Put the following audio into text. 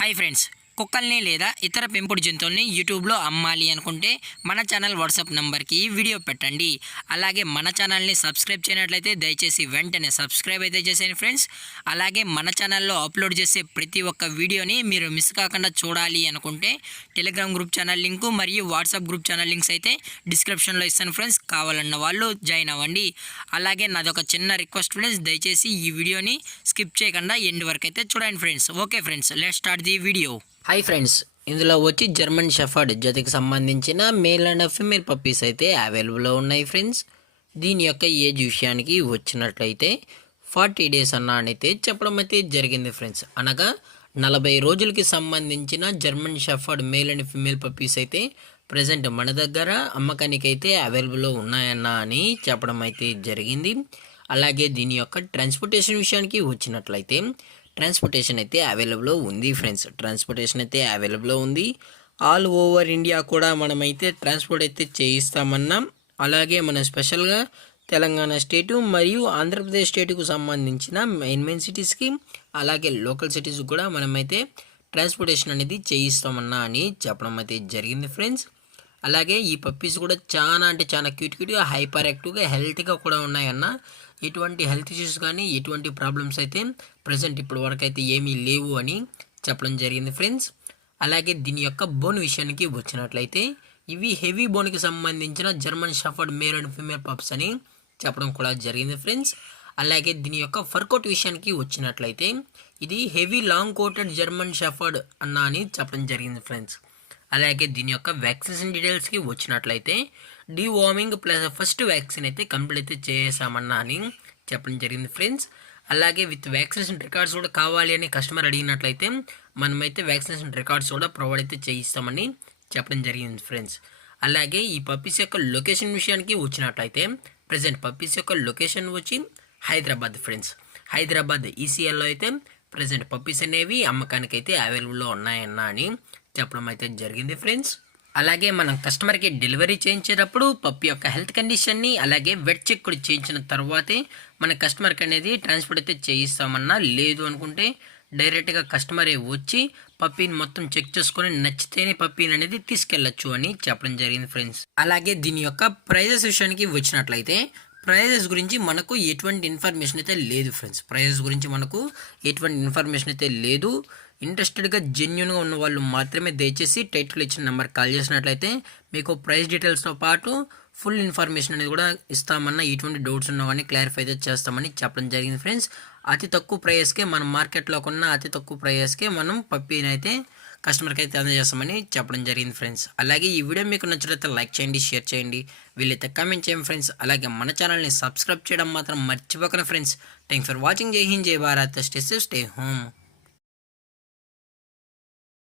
Hi friends, కుక్కల్ని లేదా ఇతర పెంపుడు జంతువుల్ని యూట్యూబ్లో అమ్మాలి అనుకుంటే మన ఛానల్ వాట్సాప్ నెంబర్కి వీడియో పెట్టండి. అలాగే మన ఛానల్ని సబ్స్క్రైబ్ చేయనట్లయితే దయచేసి వెంటనే సబ్స్క్రైబ్ అయితే చేసేయండి ఫ్రెండ్స్. అలాగే మన ఛానల్లో అప్లోడ్ చేసే ప్రతి ఒక్క వీడియోని మీరు మిస్ కాకుండా చూడాలి అనుకుంటే టెలిగ్రామ్ గ్రూప్ ఛానల్ లింకు మరియు వాట్సాప్ గ్రూప్ ఛానల్ లింక్స్ అయితే డిస్క్రిప్షన్లో ఇస్తాను ఫ్రెండ్స్. కావాలన్న వాళ్ళు జాయిన్ అవ్వండి. అలాగే నాదొక చిన్న రిక్వెస్ట్ ఫ్రెండ్స్, దయచేసి ఈ వీడియోని స్కిప్ చేయకుండా ఎండ్ వరకు అయితే చూడండి friends. Okay friends, let's start the video. Hi friends, ఇందులో వచ్చి జర్మన్ షెఫర్డ్ జతకి సంబంధించిన మేల్ అండ్ ఫీమేల్ పప్పీస్ అయితే అవైలబుల్లో ఉన్నాయి ఫ్రెండ్స్. దీని యొక్క ఏజ్ విషయానికి వచ్చినట్లయితే 40 డేస్ అయితే చెప్పడం అయితే జరిగింది ఫ్రెండ్స్. అనగా 40 రోజులకి సంబంధించిన German shepherd male and female puppies అయితే ప్రజెంట్ మన దగ్గర అమ్మకానికి అయితే అవైలబుల్లో అని చెప్పడం అయితే జరిగింది. అలాగే దీని యొక్క ట్రాన్స్పోర్టేషన్ విషయానికి వచ్చినట్లయితే ట్రాన్స్పోర్టేషన్ అయితే అవైలబుల్ ఉంది ఫ్రెండ్స్. ట్రాన్స్పోర్టేషన్ అయితే అవైలబుల్ ఉంది. ఆల్ ఓవర్ ఇండియా కూడా మనమైతే ట్రాన్స్పోర్ట్ అయితే చేయిస్తామన్నాం. అలాగే మనం స్పెషల్గా తెలంగాణ స్టేటు మరియు ఆంధ్రప్రదేశ్ స్టేటుకు సంబంధించిన మెయిన్ సిటీస్కి అలాగే లోకల్ సిటీస్కి కూడా మనమైతే ట్రాన్స్పోర్టేషన్ అనేది చేయిస్తామన్నా అని చెప్పడం అయితే జరిగింది ఫ్రెండ్స్. అలాగే ఈ పప్పీస్ కూడా చాలా క్యూట్గా హైపర్ యాక్టివ్గా హెల్తీగా కూడా ఉన్నాయన్న. ఎటువంటి హెల్త్ ఇష్యూస్ కానీ ఎటువంటి ప్రాబ్లమ్స్ అయితే ప్రజెంట్ ఇప్పుడు వరకు అయితే ఏమీ లేవు అని చెప్పడం జరిగింది ఫ్రెండ్స్. అలాగే దీని యొక్క బోన్ విషయానికి వచ్చినట్లయితే ఇవి హెవీ బోన్కి సంబంధించిన German shepherd male and female pups అని చెప్పడం కూడా జరిగింది ఫ్రెండ్స్. అలాగే దీని యొక్క ఫర్కోట్ విషయానికి వచ్చినట్లయితే ఇది heavy long coated German shepherd అని చెప్పడం జరిగింది ఫ్రెండ్స్. అలాగే దీని యొక్క వ్యాక్సినేషన్ డీటెయిల్స్కి వచ్చినట్లయితే డీవార్మింగ్ ప్లస్ ఫస్ట్ వ్యాక్సిన్ అయితే కంప్లీట్ అయితే చేసామన్నా అని చెప్పడం జరిగింది ఫ్రెండ్స్. అలాగే విత్ వ్యాక్సినేషన్ రికార్డ్స్ కూడా కావాలి అని కస్టమర్ అడిగినట్లయితే మనమైతే వ్యాక్సినేషన్ రికార్డ్స్ కూడా ప్రొవైడ్ అయితే చేయిస్తామని చెప్పడం జరిగింది ఫ్రెండ్స్. అలాగే ఈ పప్పీస్ యొక్క లొకేషన్ విషయానికి వచ్చినట్లయితే ప్రజెంట్ పప్పీస్ యొక్క లొకేషన్ వచ్చి హైదరాబాద్ ఫ్రెండ్స్. హైదరాబాద్ ఈసీఎల్లో అయితే ప్రజెంట్ పప్పీస్ అనేవి అమ్మకానికి అయితే అవైలబుల్లో అని చెప్పడం అయితే జరిగింది ఫ్రెండ్స్. అలాగే మనం కస్టమర్కి డెలివరీ చేయించేటప్పుడు పప్పి యొక్క హెల్త్ కండిషన్ని అలాగే వెట్ చెక్ కూడా చేయించిన తర్వాతే మన కస్టమర్కి అనేది ట్రాన్స్పోర్ట్ అయితే చేయిస్తామన్నా. లేదు అనుకుంటే డైరెక్ట్గా కస్టమరే వచ్చి పప్పీని మొత్తం చెక్ చేసుకొని నచ్చితేనే పప్పీని అనేది తీసుకెళ్ళచ్చు అని చెప్పడం జరిగింది ఫ్రెండ్స్. అలాగే దీని యొక్క ప్రైజెస్ విషయానికి వచ్చినట్లయితే ప్రైజెస్ గురించి మనకు ఎటువంటి ఇన్ఫర్మేషన్ అయితే లేదు ఫ్రెండ్స్. ప్రైజెస్ గురించి మనకు ఎటువంటి ఇన్ఫర్మేషన్ అయితే లేదు. ఇంట్రెస్టెడ్గా జెన్యున్గా ఉన్న వాళ్ళు మాత్రమే దయచేసి టైటిల్ ఇచ్చిన నెంబర్ కాల్ చేసినట్లయితే మీకు ప్రైస్ డీటెయిల్స్తో పాటు ఫుల్ ఇన్ఫర్మేషన్ అనేది కూడా ఇస్తామన్నా. ఎటువంటి డౌట్స్ ఉన్నా కానీ క్లారిఫై అయితే చేస్తామని చెప్పడం జరిగింది ఫ్రెండ్స్. అతి తక్కువ ప్రైస్కే మనం మార్కెట్లో కొన్న అతి తక్కువ ప్రైస్కే మనం పప్పీని అయితే కస్టమర్కి అయితే అందజేస్తామని చెప్పడం జరిగింది ఫ్రెండ్స్. అలాగే ఈ వీడియో మీకు నచ్చినట్లయితే లైక్ చేయండి, షేర్ చేయండి, వీళ్ళైతే కామెంట్ చేయండి ఫ్రెండ్స్. అలాగే మన ఛానల్ని సబ్స్క్రైబ్ చేయడం మాత్రం మర్చిపోకండి ఫ్రెండ్స్. Thanks for watching. జై హింద్, జై Bharat, stay safe, stay home.